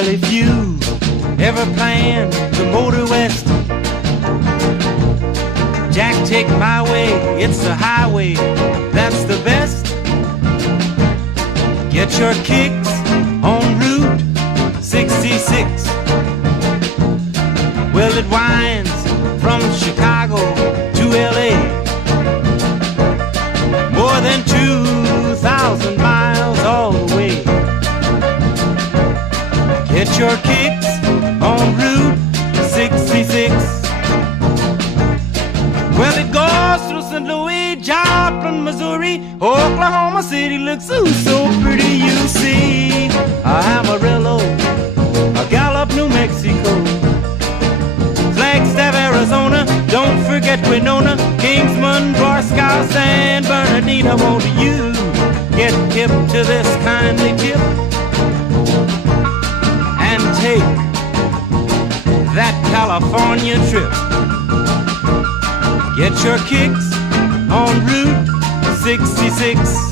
Well, if you ever plan to motor west, Jack, take my way, it's the highway, that's the best. Get your kicks on Route 66. Well, it winds from Chicago to LA, more than 2,000 miles all the way. Get your kicks on Route 66. Well, it goes through St. Louis, Joplin, Missouri, Oklahoma City looks so pretty, you see. Amarillo, Gallup, New Mexico, Flagstaff, Arizona, don't forget Winona, Kingsman, Barstow, San Bernardino. Won't you get hip to this kindly tip and take that California trip? Get your kicks on Route 66.